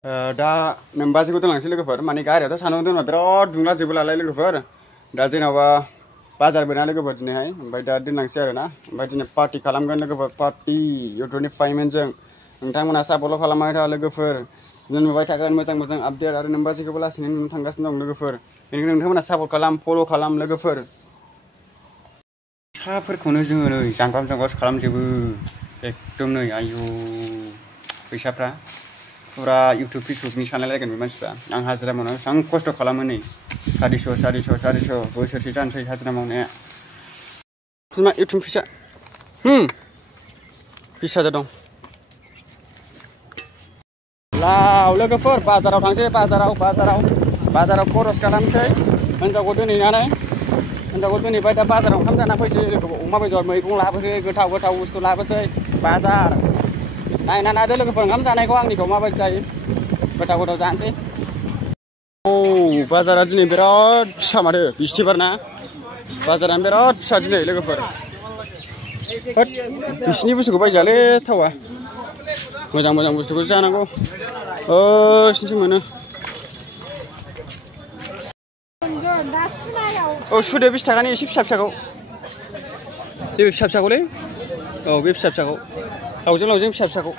दा नोंबाजैखौ दोनलांसै लोगोफोर माने गारियाथ' सान्दुं दुंना बिराद दुंलाजोबो नालाय लोगोफोर दा जेन'बा बाजारबो ना लोगोफोर दिनैहाय ओमफ्राय दा दोनलांसै आरोना ओमफ्राय दिनै पार्टि खालामगोन लोगोफोर पार्टि इउटुबनि फाइमेनजों नोंथांमोना सापर्टल' खालामबाय था लोगोफोर बिदिनो नुबाय थागोन मोजां मोजां आपडेट आरो नोंबाजैखौबो लासैनो नुनो थांगासिनो दं लोगोफोर बेनिखायनो नोंथांमोना सापर्ट खालाम फल' खालाम लोगोफोर फैसाफोरखौनो जोङो नै जांगाम जांगासो खालामजोबो एकदम नै आयु फैसाफ्रा फुरा इउटुब फेसबुकनि सानलायलायगोन बे मानसिफ्रा आं हाजिरा मावनानै बेसेबां खस्थ' खालामो नै 400 बोसोरसे जानोसै हाजिरा मावनाया बिमा इउटुब फैसा 20,000 दं लाव लोगोफोर बाजाराव थांसै बाजाराव खरस खालामसै हिनजावखौ दोनहैबाय दा बाजाराव ओंखाम जाना फैसै अमा बेदर मैगं लाबोसै गोथाव बुस्थु लाबोसै बाजार नायना नायदो लोगोफोर ओंखाम जानायखौ आंनिखौ माबायदि जायो गोथाव जानोसै बाजारा दिनै बिराद फिसा माथो बिस्थिबार ना बाजारानो बिराद फिसा दिनै लोगोफोर बिसिनि बुस्थुखौ बायजायालै थावा मोजां बुस्थुखौ जानांगौ सिनसो मोनो सुदो 20 थाखानि एसे फिसाखौ बे फिसाखौलै बे फिसाखौ लावजों फिसाखौ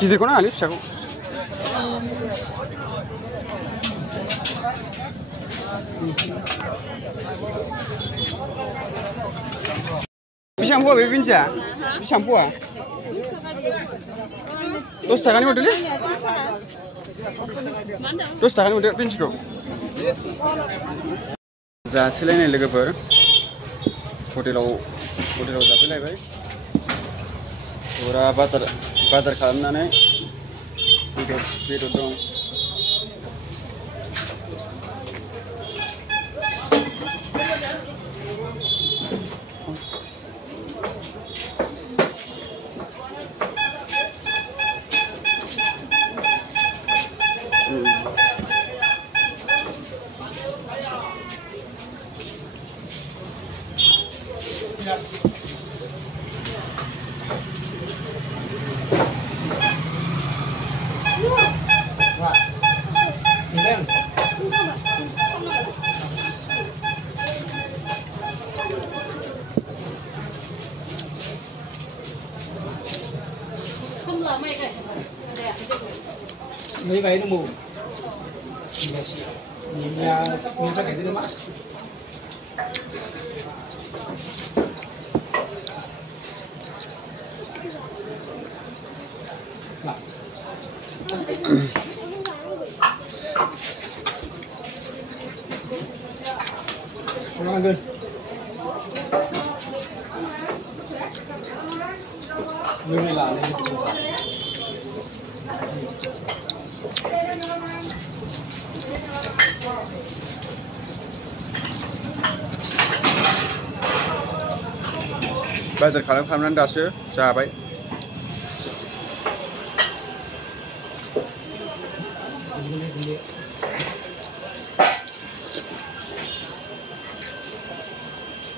गिदिरखौ नाङालै फिसाखौ बेसेबां फुवा बे भिन्दिया बेसेबां फुवा 10 थाखानि हरदोलै 10 थाखानि हरदो भिन्दिखौ जासैलायनाय लोगोफोर हटेलाव जाफैलायबाय फुरा बाजार खालामनानै बेदर दं mấy váy nó mù nhìn ra cái gì đó mắt ngon hơn lương này là lên बाजार खालामनानै दासो जाबाय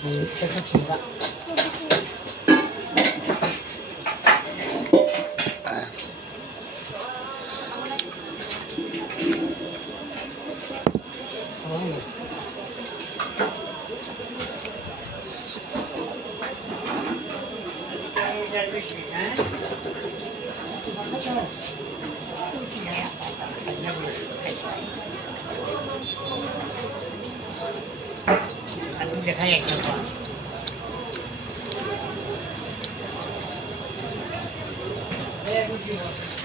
Hãy subscribe cho kênh Ghiền Mì Gõ để không bỏ lỡ những video hấp dẫn.